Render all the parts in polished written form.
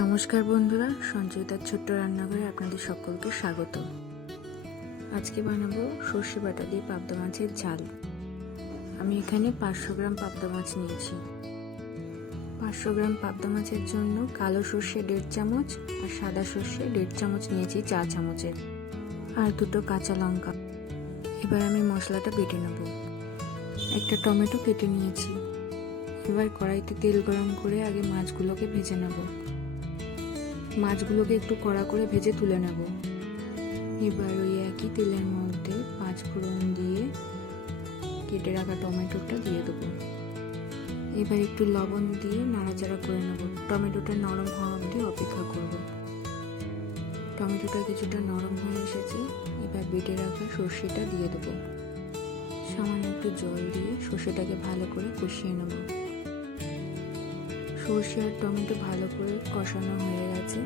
নমস্কার বন্ধুরা, সঞ্চয়িতার ছোট্ট রান্নাঘরে আপনাদের সকলকে স্বাগত। আজকে বানাবো সর্ষে বাটা দিয়ে পাবদা মাছের ঝাল। আমি এখানে 500 গ্রাম পাবদা মাছ নিয়েছি। 500 গ্রাম পাবদা মাছের জন্য কালো সর্ষে 1.5 চামচ আর সাদা সর্ষে 1.5 চামচ নিয়েছি, চা চামচের, আর 2টো কাঁচা লঙ্কা। এবার আমি মশলাটা বেটে নেব। একটা টমেটো কেটে নিয়েছি। এবার কড়াইতে তেল গরম করে আগে মাছগুলোকে ভেজে নেব। মাছগুলোকে একটু কড়া করে ভেজে তুলে নেব। এবার ওই একই তেলের মধ্যে 5 ফোড়ন দিয়ে কেটে রাখা টমেটোটা দিয়ে দেবো। এবার একটু লবণ দিয়ে নাড়াচাড়া করে নেব। টমেটোটা নরম হওয়া অবধি অপেক্ষা করব। টমেটোটা কিছুটা নরম হয়ে এসেছে। এবার বেটে রাখা সর্ষেটা দিয়ে দেবো। সামান্য একটু জল দিয়ে সর্ষেটাকে ভালো করে কষিয়ে নেব। সর্ষে আর টমেটো ভালো করে কষানো হয়ে গেছে।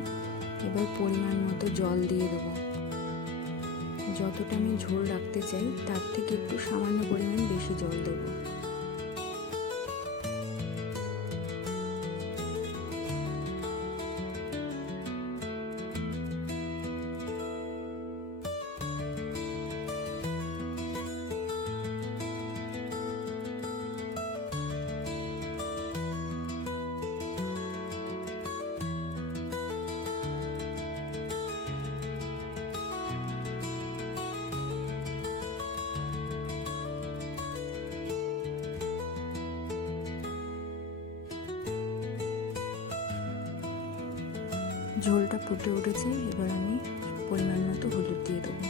এবার পরিমাণ মতো জল দিয়ে দেবো। যতটা আমি ঝোল রাখতে চাই তার থেকে একটু সামান্য পরিমাণ বেশি জল দেবো। ঝোলটা ফুটে উঠেছে। এবার আমি পরিমাণ মতো হলুদ দিয়ে দেবো।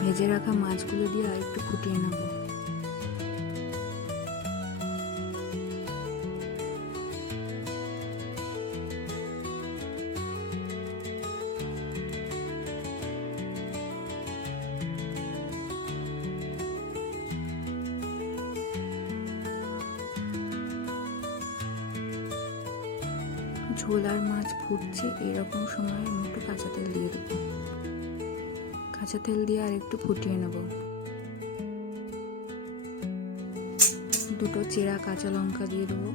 ভেজে রাখা মাছগুলো দিয়ে আর একটু ফুটিয়ে নেব। ঝোল আর মাছ ফুটছে, এরকম সময় আমি একটু কাঁচা তেল দিয়ে দেবো। কাঁচা তেল দিয়ে আর একটু ফুটিয়ে নেব। 2টো চেরা কাঁচা লঙ্কা দিয়ে দেবো।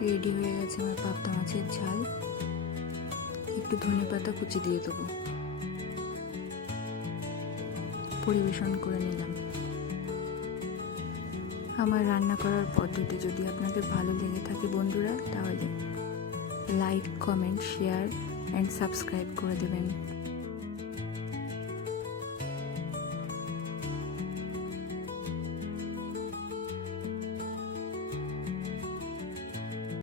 রেডি হয়ে গেছে আমার পাবদা মাছের ঝাল। একটু ধনেপাতা কুচি দিয়ে দেবো। পরিবেশন করে নিলাম। আমার রান্না করার পদ্ধতি যদি আপনাদের ভালো লেগে থাকে বন্ধুরা, তাহলে like, comment, share and subscribe করে দেবেন।